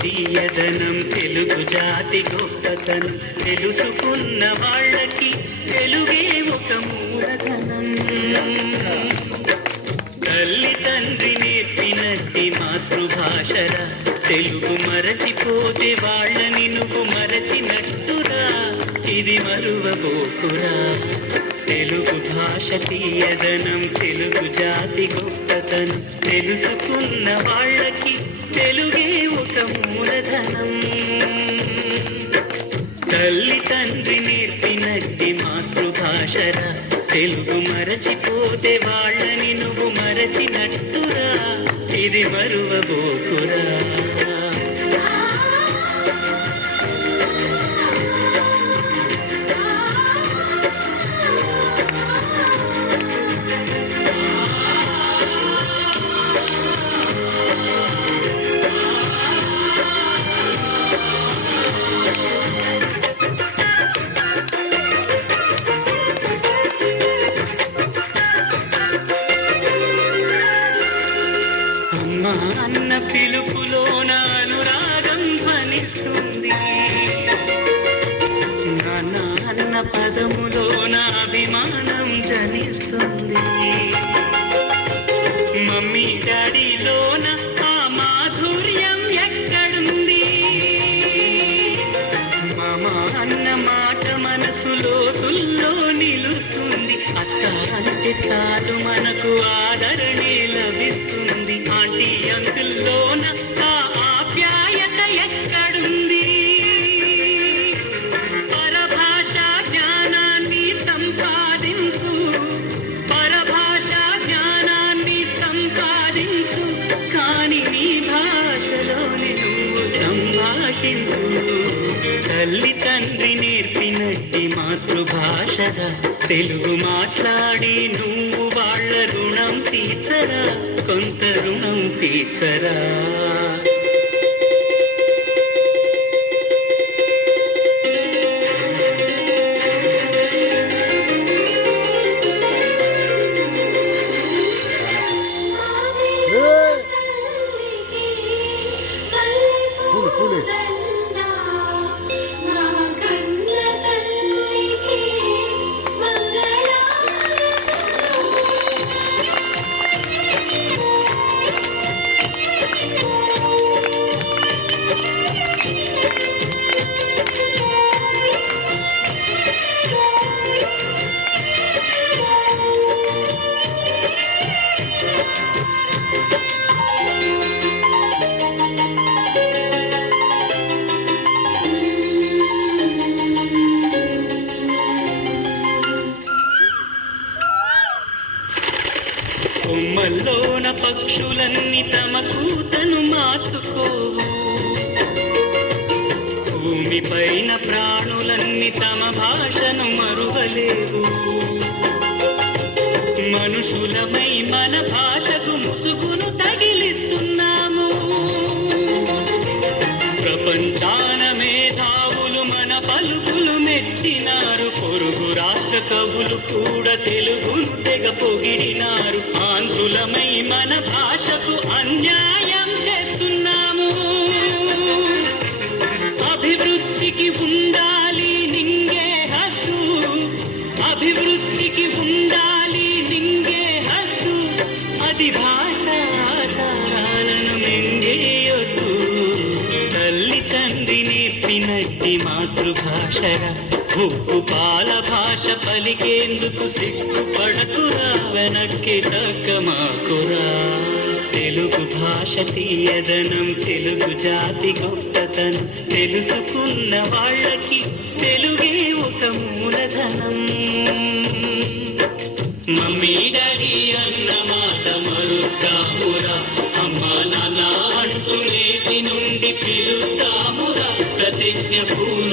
తీయదనం తెలుగు జాతి గొప్పతనం తెలుసుకున్న వాళ్ళకి తెలుగే ఒక మూలధనం. తల్లి తండ్రి నేర్పినట్టి మాతృభాషరా తెలుగు మరచిపోతే వాళ్ళని నువ్వు మరచినట్టురా, ఇది మరువబోకురా. తెలుగు భాష తీయదనం తెలుగు జాతి గొప్పతనం తెలుసుకున్న వాళ్ళకి తెలుగే ఒక మూలధనం. తల్లి తండ్రి నేర్పినట్టి మాతృభాషరా తెలుగు మరచిపోతే వాళ్ళని నువ్వు మరచినట్టురా, ఇది మరువబోకురా. అన్న పిలుపులోన అనురాగం ధ్వనిస్తుంది, నాన్న అన్న పదములోన అభిమానం జనిస్తుంది. మమ్మీ డాడీలోన ఆ మాధుర్యం ఎక్కడుంది? మామ అన్న మాట మనసులో తుల్లో నిలుస్తుంది. అక్క అంటే చాలు మనకు ఆదరణే లభిస్తుంది. ఆంటీ అంకుల్లోన ఆ ఆప్యాయత ఎక్కడుంది? పరభాషా జ్ఞానాన్ని సంపాదించు, పరభాషా జ్ఞానాన్ని సంపాదించు, కాని నీ భాషలోని నువ్వు సంభాషించు. తల్లి తండ్రి నేర్పినట్టి మాతృభాషరా తెలుగు మాట్లాడి నువ్వు వాళ్ళ రుణం తీర్చరా, కొంత రుణం తీర్చరా. కొమ్మల్లోన పక్షులన్నీ తమ కూతను మార్చుకోవు, భూమి పైన ప్రాణులన్నీ తమ భాషను మరువలేవు. మనుషులమై మన భాషకు ముసుగును తగిలిస్తున్నాము. ప్రపంచాన మేధావులు మన పలుకులు మెచ్చినారు. పొరుగు రాష్ట్ర కవులు కూడా తెలుగును తెగ పొగిడినారు. ఆంధ్రులమై మన భాషకు అన్యాయం చేస్తున్నాము. అభివృద్ధికి ఉండాలి నింగే హద్దు, అభివృద్ధికి ఉండాలి నింగే హద్దు, అది భాష ఆచారాలను మెంగేయొద్దు. తల్లి తండ్రి నేర్పినట్టి మాతృభాషరా ఉప్పు పాల భాష పలికేందుకు సిగ్గుపడకురా, వెనక్కి తగ్గమాకురా. తెలుగు భాష తీయదనం తెలుగు జాతి గొప్పతనం తెలుసుకున్న వాళ్ళకి తెలుగే ఒక మూలధనం. మమ్మీ డాడీ అన్న మాట మరుద్దామురా, అమ్మ నాన్న అంటూ నేటి నుండి పిలుద్దామురా. ప్రతిజ్ఞ పూర్ణ